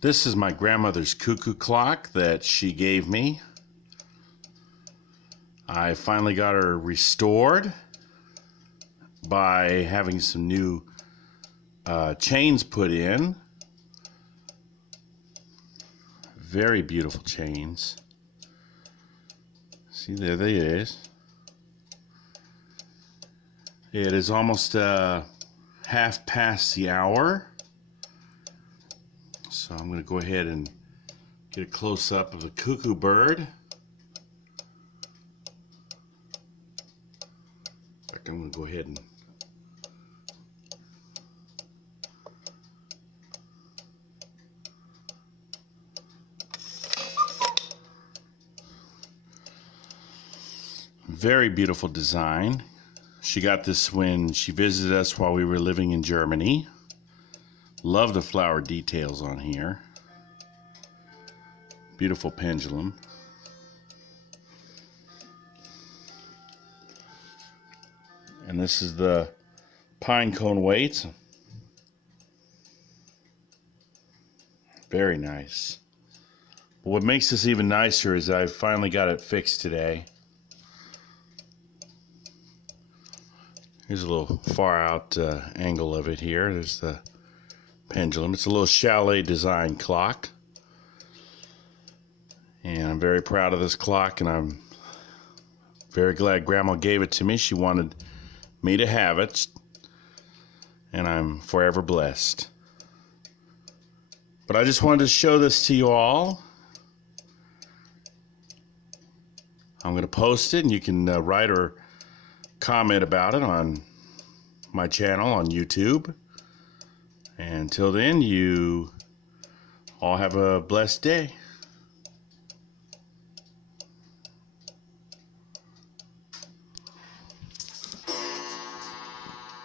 This is my grandmother's cuckoo clock that she gave me. I finally got her restored by having some new chains put in. Very beautiful chains. See, there they is. It is almost half past the hour. So I'm going to go ahead and get a close-up of the cuckoo bird. I'm going to go ahead and very beautiful design. She got this when she visited us while we were living in Germany. Love the flower details on here. Beautiful pendulum. And this is the pine cone weights. Very nice. But what makes this even nicer is I finally got it fixed today. Here's a little far out angle of it here. There's the pendulum. It's a little chalet design clock. And I'm very proud of this clock, and I'm very glad Grandma gave it to me. She wanted me to have it, and I'm forever blessed. But I just wanted to show this to you all. I'm going to post it, and you can write or comment about it on my channel on YouTube. And until then, you all have a blessed day.